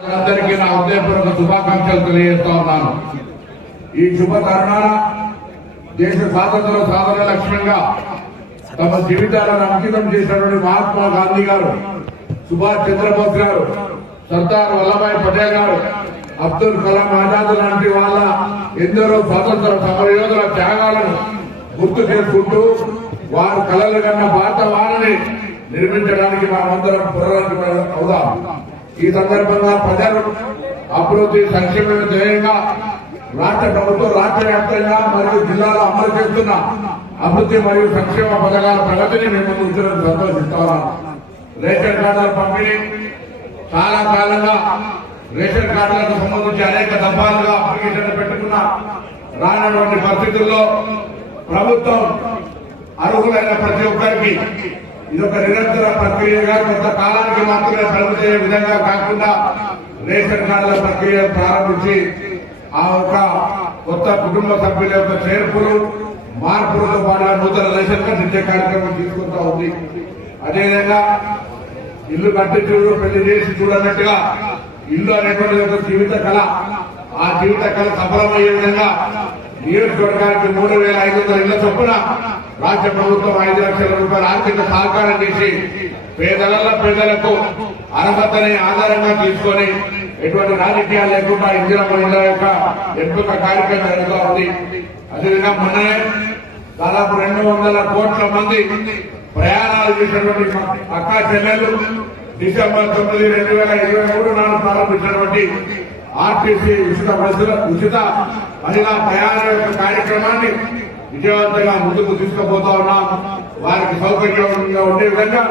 అందరికీ నా హృదయపూర్వక శుభాకాంక్షలు తెలియజేస్తా ఉన్నాను. ఈ శుభ తరుణాన దేశ స్వాతంత్ర సాధన లక్ష్యంగా తమ జీవితాలను అంకితం చేసినటువంటి మహాత్మా గాంధీ గారు, సుభాష్ చంద్రబోస్ గారు, సర్దార్ వల్లభాయ్ పటేల్ గారు, అబ్దుల్ కలాం ఆజాద్ లాంటి వాళ్ళ ఎందరో స్వాతంత్ర సమరయోధుల త్యాగాలను గుర్తు చేసుకుంటూ వారు కలలు కన్న భారతవాణిని నిర్మించడానికి మనమందరం పునరాలోచన అవుదాం. ఈ సందర్భంగా ప్రజలు అభివృద్ధి సంక్షేమ ధ్యేయంగా రాష్ట్ర ప్రభుత్వం రాష్ట్ర వ్యాప్తంగా మరియు జిల్లాలో అమలు చేస్తున్న అభివృద్ధి మరియు సంక్షేమ పథకాల ప్రగతిని మేము ముందుకు సంతోషిస్తున్నాం. రేషన్ కార్డుల పంపిణీ చాలా కాలంగా రేషన్ కార్డులకు సంబంధించి అనేక దఫాలుగా అప్లికేషన్లు పెట్టుకున్న రానటువంటి పరిస్థితుల్లో ప్రభుత్వం అర్హులైన ప్రతి ఒక్కరికి ఇదొక నిరంతర ప్రక్రియగా కొంత కాలానికి మాత్రమే పరిమితి విధంగా కాకుండా రేషన్ కార్డుల ప్రక్రియ ప్రారంభించి ఆ ఒక కొత్త కుటుంబ సభ్యుల యొక్క చేర్పులు మార్పులతో పాటు నూతన రేషన్ కార్డు ఇచ్చే కార్యక్రమం తీసుకుంటా ఉంది. అదేవిధంగా ఇల్లు కట్టి చూడు పెళ్లి చేసి చూడన్నట్టుగా ఇల్లు అనేటువంటి ఒక జీవిత కళ, ఆ జీవిత కళ సఫలమయ్యే విధంగా నియోజకవర్గానికి 3,500 ఇళ్ల చొప్పున రాష్ట్ర ప్రభుత్వం 5 లక్షల రూపాయల ఆర్థిక సహకారం చేసి పేదలకు అర్హతని ఆధారంగా తీసుకొని ఎటువంటి రాజకీయాలు లేకుండా ఇందిరా మహిళల యొక్క ఎంపిక కార్యక్రమం జరుగుతూ ఉంది. అదేవిధంగా మొన్ననే దాదాపు 200 కోట్ల మంది ప్రయాణాలు చేసినటువంటి అక్కా చెల్లెలు డిసెంబర్ 9, 2023 నాడు ప్రారంభించినటువంటి ఆర్టీసీ ఉచిత మహిళా ప్రయాణ యొక్క కార్యక్రమాన్ని విజయవంతంగా ముందుకు తీసుకుపోతా ఉన్నాం. వారికి సౌకర్యంగా ఉండే విధంగా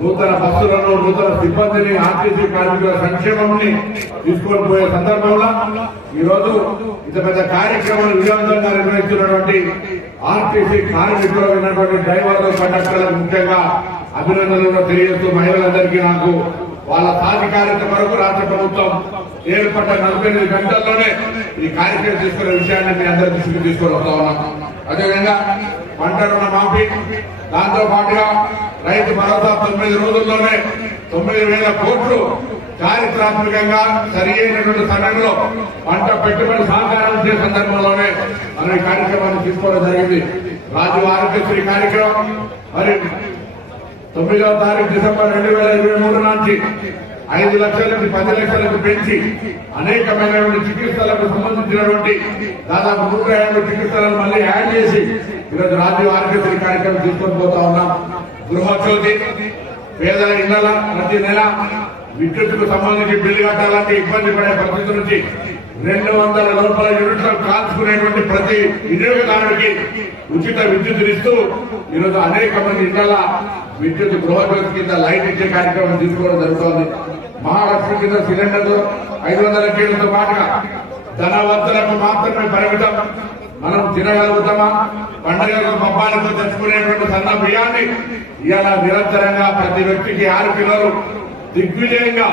నూతన బస్సులను, నూతన సిబ్బందిని, ఆర్టీసీ కార్మికుల సంక్షేమాన్ని తీసుకొని పోయే సందర్భంలో ఈ రోజు ఇంత పెద్ద కార్యక్రమాలు విజయవంతంగా నిర్వహిస్తున్నటువంటి ఆర్టీసీ కార్మికులు ఉన్నటువంటి డ్రైవర్లు, కండక్టర్లకు ముఖ్యంగా అభినందనలు తెలియజేస్తూ మహిళలందరికీ నాకు వాళ్ళ సాధికారిత వరకు రాష్ట్ర ప్రభుత్వం ఏర్పడ్డ 48 గంటల్లోనే ఈ కార్యక్రమం తీసుకునే విషయాన్ని మీ అందరి దృష్టికి తీసుకొని వస్తా ఉన్నాం. అదేవిధంగా పంట రుణ మాఫీ, దాంతో పాటుగా రైతు భరోసా 9 రోజుల్లోనే 9,000 కోట్లు చారిత్రాత్మకంగా సరి అయినటువంటి సమయంలో పంట పెట్టుబడి సహకారం చేసే సందర్భంలోనే మనం ఈ కార్యక్రమాన్ని తీసుకోవడం జరిగింది. రాజు ఆరోగ్యశ్రీ కార్యక్రమం మరి 9వ తారీఖు డిసెంబర్ 2023 నుంచి 5 లక్షల నుంచి 10 లక్షలకు పెంచి అనేకమైనటువంటి చికిత్సలకు సంబంధించినటువంటి దాదాపు 150 చికిత్సలను మళ్ళీ యాడ్ చేసి ఈరోజు రాజీవ్ ఆరోగ్యశ్రీ కార్యక్రమం తీసుకొని పోతా ఉన్నాం. గృహజ్యోతి, పేదల ఇళ్ల ప్రతి నెల విద్యుత్తుకు సంబంధించి బిల్లు కట్టాలంటే ఇబ్బంది పడే పరిస్థితి నుంచి 200 లోపల యూనిట్లను కాల్చుకునేటువంటి ప్రతి వినియోగదారుడికి ఉచిత విద్యుత్ ఇస్తూ ఈరోజు అనేక మంది ఇళ్ల విద్యుత్ గృహజ్యోతి కింద లైట్ ఇచ్చే కార్యక్రమం తీసుకోవడం జరుగుతోంది. మహాలక్ష్మి కింద సిలిండర్లు 500 కేజీలతో పాటుగా ధనవంతులకు మాత్రమే పరిమితం. మనం తినగలుగుతామా? పండుగలకు పబ్బాలకు తెచ్చుకునేటువంటి సన్న బియ్యాన్ని ఇవాళ నిరంతరంగా ప్రతి వ్యక్తికి 6 కిలోలు దిగ్విజయంగా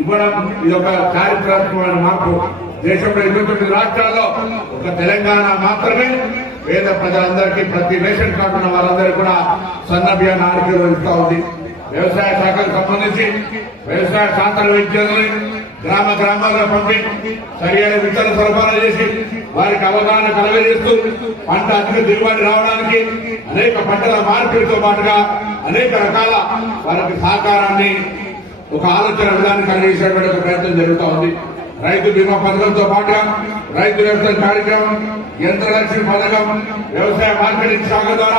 ఇవ్వడం ఇదొక చారిత్రాత్మకమైన మార్పు. దేశంలో 29 రాష్ట్రాల్లో ఒక తెలంగాణ మాత్రమే పేద ప్రజలందరికీ ప్రతి రేషన్ కార్డు ఉన్న వాళ్ళందరికీ కూడా సన్న బియ్యాన్ని 6 కిలోలు ఇస్తా ఉంది. వ్యవసాయ శాఖకు సంబంధించి వ్యవసాయ శాస్త్ర విద్యార్థులు గ్రామాల్లో పంపి సరైన విత్తన సరఫరా చేసి వారికి అవగాహన కలగజేస్తూ పంట అధిక దిగుబడి రావడానికి అనేక పంటల మార్పిడితో పాటుగా అనేక రకాల వారికి సహకారాన్ని ఒక ఆలోచన విధానం కలిగేసేటువంటి ఒక ప్రయత్నం జరుగుతూ ఉంది. రైతు బీమా పథకంతో పాటుగా రైతు వ్యవసాయ కార్యక్రమం, యంత్రలక్ష్మి పథకం, వ్యవసాయ మార్కెటింగ్ శాఖ ద్వారా